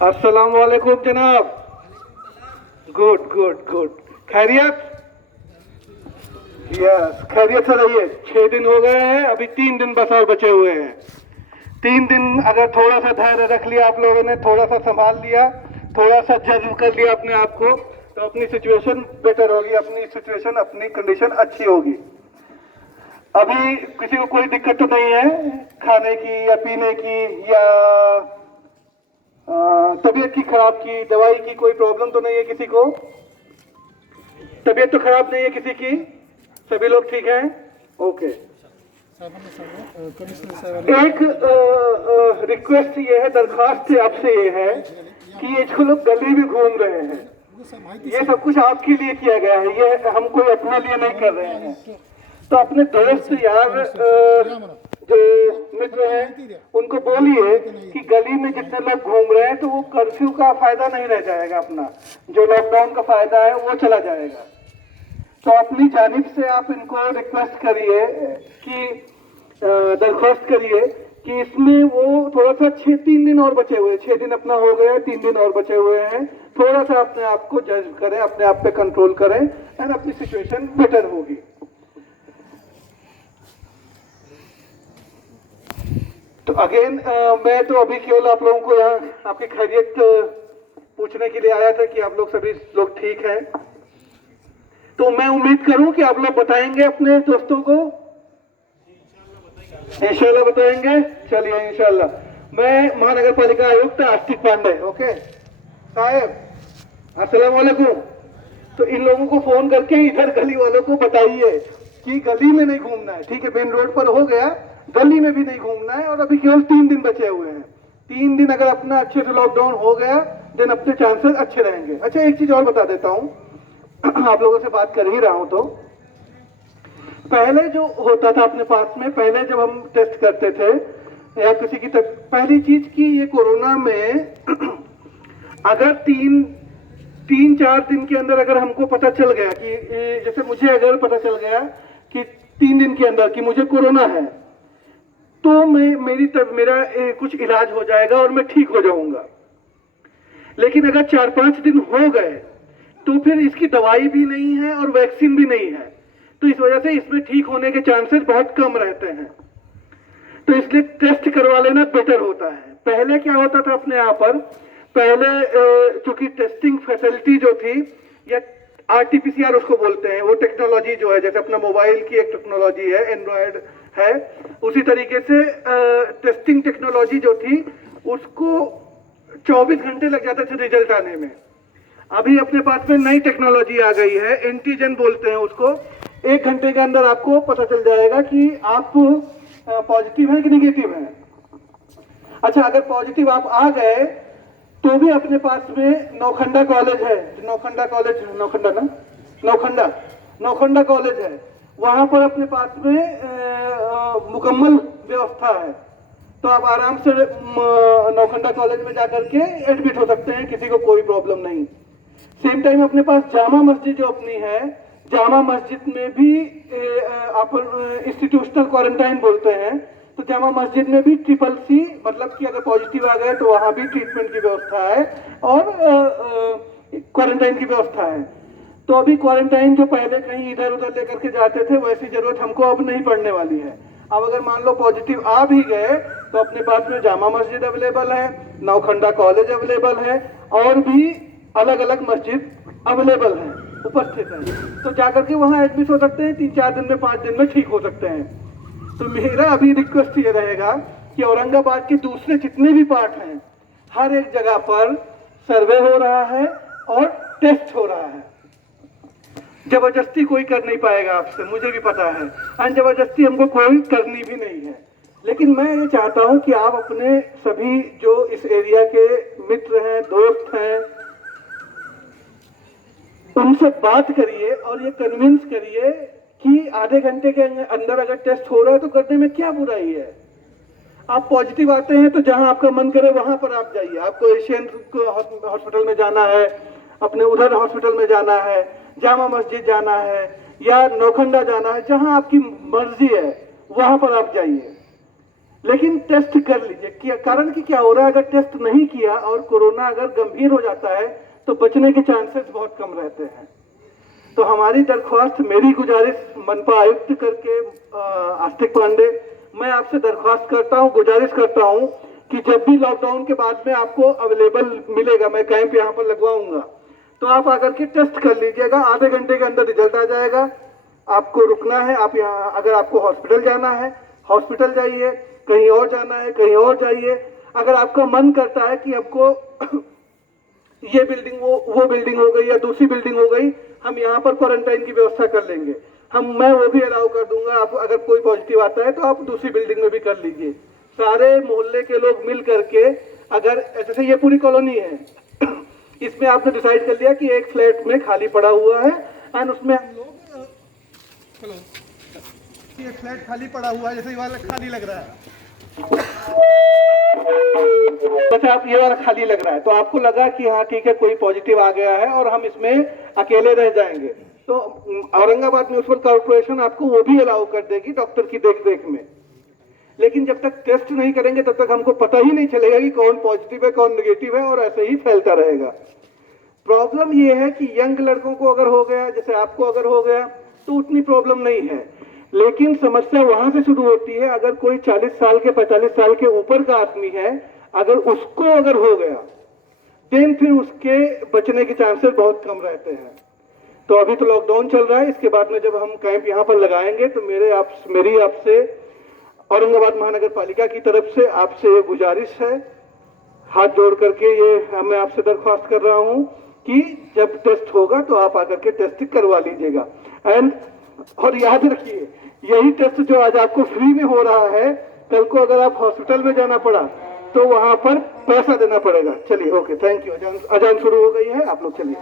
अस्सलाम वालेकुम जनाब। Good good good. खैरियत? यस, खैरियत से रहिए। 6 दिन हो गए हैं, अभी 3 दिन बस और बचे हुए हैं। 3 दिन अगर थोड़ा सा धैर्य रख लिया आप लोगों ने, थोड़ा सा संभाल लिया, थोड़ा सा जज्ब कर लिया अपने आप को, तो अपनी सिचुएशन बेटर होगी, अपनी सिचुएशन, अपनी कंडीशन अच्छी होगी। अभी किसी को कोई दिक्कत तो नहीं है खाने की या पीने की या तबीयत की, खराब की, दवाई की कोई प्रॉब्लम तो नहीं है किसी को? तबीयत तो खराब नहीं है किसी की? सभी लोग ठीक हैं? ओके। एक रिक्वेस्ट ये है, दरखास्त आपसे ये है कि ये जो लोग गली में घूम रहे हैं, ये सब कुछ आपके लिए किया गया है, ये हम कोई अपने लिए नहीं कर रहे हैं। तो अपने दोस्त यार जो मित्र हैं उनको बोलिए कि गली में जितने लोग घूम रहे हैं तो वो कर्फ्यू का फायदा नहीं रह जाएगा, अपना जो लॉकडाउन का फायदा है वो चला जाएगा। तो अपनी जानिब से आप इनको रिक्वेस्ट करिए कि दरख्वास्त करिए कि इसमें वो थोड़ा सा 3 दिन और बचे हुए, 6 दिन अपना हो गया, 3 दिन और बचे हुए हैं, थोड़ा सा अपने आप को जज करें, अपने आप पे कंट्रोल करें एंड अपनी सिचुएशन बेटर होगी। तो अगेन मैं तो अभी केवल आप लोगों को यहाँ आपकी खैरियत पूछने के लिए आया था कि आप लोग सभी लोग ठीक हैं। तो मैं उम्मीद करूं कि आप लोग बताएंगे अपने दोस्तों को। इंशाल्लाह बताएंगे। चलिए इंशाल्लाह। मैं महानगर पालिका आयुक्त आस्तिक पांडे। ओके साहब, अस्सलाम वालेकुम। तो इन लोगों को फोन करके इधर गली वालों को बताइए कि गली में नहीं घूमना है, ठीक है? मेन रोड पर हो गया, गली में भी नहीं घूमना है। और अभी केवल 3 दिन बचे हुए हैं। 3 दिन अगर अपना अच्छे से लॉकडाउन हो गया देन अपने चांसेस अच्छे रहेंगे। अच्छा, एक चीज और बता देता हूँ, आप लोगों से बात कर ही रहा हूं तो पहले जो होता था अपने पास में, पहले जब हम टेस्ट करते थे या किसी की पहली चीज की ये कोरोना में अगर 3-4 दिन के अंदर अगर हमको पता चल गया कि जैसे मुझे अगर पता चल गया कि 3 दिन के अंदर कि मुझे कोरोना है, तो मेरा कुछ इलाज हो जाएगा और मैं ठीक हो जाऊंगा। लेकिन अगर 4-5 दिन हो गए तो फिर इसकी दवाई भी नहीं है और वैक्सीन भी नहीं है, तो इस वजह से इसमें ठीक होने के चांसेस बहुत कम रहते हैं। तो इसलिए टेस्ट करवा लेना बेटर होता है। पहले क्या होता था अपने यहाँ पर, पहले चूंकि टेस्टिंग फैसिलिटी जो थी या RT-PCR उसको बोलते हैं, वो टेक्नोलॉजी जो है, जैसे अपना मोबाइल की एक टेक्नोलॉजी है, एंड्रॉयड है, उसी तरीके से टेस्टिंग टेक्नोलॉजी जो थी उसको 24 घंटे लग जाते थे रिजल्ट आने में। अभी अपने पास में नई टेक्नोलॉजी आ गई है, एंटीजन बोलते हैं उसको। 1 घंटे के अंदर आपको पता चल जाएगा कि आप पॉजिटिव हैं कि निगेटिव हैं। अच्छा, अगर पॉजिटिव आप आ गए तो भी अपने पास में नौखंडा कॉलेज है, नौखंडा कॉलेज है, वहां पर अपने पास में मुकम्मल व्यवस्था है। तो आप आराम से नौखंडा कॉलेज में जाकर के एडमिट हो सकते हैं, किसी को कोई प्रॉब्लम नहीं। सेम टाइम अपने पास जामा मस्जिद जो अपनी है, जामा मस्जिद में भी आप इंस्टीट्यूशनल क्वारंटाइन बोलते हैं, तो जामा मस्जिद में भी CCC, मतलब कि अगर पॉजिटिव आ गए तो वहां भी ट्रीटमेंट की व्यवस्था है और क्वारंटाइन की व्यवस्था है। तो अभी क्वारंटाइन जो पहले कहीं इधर उधर लेकर के जाते थे, वैसी जरूरत हमको अब नहीं पड़ने वाली है। अब अगर मान लो पॉजिटिव आ भी गए तो अपने पास में जामा मस्जिद अवेलेबल है, नौखंडा कॉलेज अवेलेबल है और भी अलग अलग मस्जिद अवेलेबल है, उपस्थित है। तो जाकर के वहां एडमिट हो सकते हैं, 3-4 दिन में, 5 दिन में ठीक हो सकते हैं। तो मेरा अभी रिक्वेस्ट ये रहेगा कि औरंगाबाद के दूसरे जितने भी पार्ट हैं, हर एक जगह पर सर्वे हो रहा है और टेस्ट हो रहा है। जबरदस्ती कोई कर नहीं पाएगा आपसे, मुझे भी पता है, और जबरदस्ती हमको कोई करनी भी नहीं है। लेकिन मैं ये चाहता हूं कि आप अपने सभी जो इस एरिया के मित्र हैं, दोस्त हैं, उनसे बात करिए और ये कन्विंस करिए कि आधे घंटे के अंदर अगर टेस्ट हो रहा है तो करने में क्या बुराई है। आप पॉजिटिव आते हैं तो जहां आपका मन करे वहां पर आप जाइए। आपको एशियन हॉस्पिटल में जाना है, अपने उधर हॉस्पिटल में जाना है, जामा मस्जिद जाना है या नौखंडा जाना है, जहां आपकी मर्जी है वहां पर आप जाइए। लेकिन टेस्ट कर लीजिए। कारण कि क्या हो रहा है, अगर टेस्ट नहीं किया और कोरोना अगर गंभीर हो जाता है तो बचने के चांसेस बहुत कम रहते हैं। तो हमारी दरख्वास्त, मेरी गुजारिश मनपा आयुक्त करके आस्तिक पांडे, मैं आपसे दरख्वास्त करता हूं, गुजारिश करता हूं कि जब भी लॉकडाउन के बाद में आपको अवेलेबल मिलेगा, मैं कैंप यहाँ पर लगवाऊंगा, तो आप आकर के टेस्ट कर लीजिएगा। आधे घंटे के अंदर रिजल्ट आ जाएगा। आपको रुकना है, आप यहाँ, अगर आपको हॉस्पिटल जाना है हॉस्पिटल जाइए, कहीं और जाना है कहीं और जाइए। अगर आपका मन करता है कि आपको ये बिल्डिंग वो बिल्डिंग हो गई या दूसरी बिल्डिंग हो गई, हम यहाँ पर क्वारंटाइन की व्यवस्था कर लेंगे, मैं वो भी अलाउ कर दूंगा। आप अगर कोई पॉजिटिव आता है तो आप दूसरी बिल्डिंग में भी कर लीजिए। सारे मोहल्ले के लोग मिल करके, अगर जैसे ये पूरी कॉलोनी है, इसमें आपने डिसाइड कर लिया कि एक फ्लैट में खाली पड़ा हुआ है एंड उसमें हम लोग एक फ्लैट खाली पड़ा हुआ है, जैसे ये वाला खाली लग रहा है, अच्छा आप ये वाला खाली लग रहा है, तो आपको लगा कि हाँ ठीक है कोई पॉजिटिव आ गया है और हम इसमें अकेले रह जाएंगे, तो औरंगाबाद म्युनिसिपल कॉर्पोरेशन आपको वो भी अलाउ कर देगी डॉक्टर की देख में। लेकिन जब तक टेस्ट नहीं करेंगे तब तक हमको पता ही नहीं चलेगा कि कौन पॉजिटिव है कौन नेगेटिव है, और ऐसे ही फैलता रहेगा। प्रॉब्लम ये है कि यंग लड़कों को अगर हो गया, जैसे आपको अगर हो गया, तो उतनी प्रॉब्लम नहीं है, लेकिन समस्या वहां से शुरू होती है अगर कोई 40 साल के 45 साल के ऊपर का आदमी है, अगर उसको अगर हो गया, देन फिर उसके बचने के चांसेस बहुत कम रहते हैं। तो अभी तो लॉकडाउन चल रहा है, इसके बाद में जब हम कैंप यहाँ पर लगाएंगे तो मेरी आपसे औरंगाबाद महानगर पालिका की तरफ से आपसे ये गुजारिश है, हाथ जोड़ करके ये मैं आपसे दरख्वास्त कर रहा हूँ कि जब टेस्ट होगा तो आप आकर के टेस्ट करवा लीजिएगा। और याद रखिए, यही टेस्ट जो आज आपको फ्री में हो रहा है, कल को अगर आप हॉस्पिटल में जाना पड़ा तो वहां पर पैसा देना पड़ेगा। चलिए, ओके, थैंक यू। अजान शुरू हो गई है, आप लोग चलिए।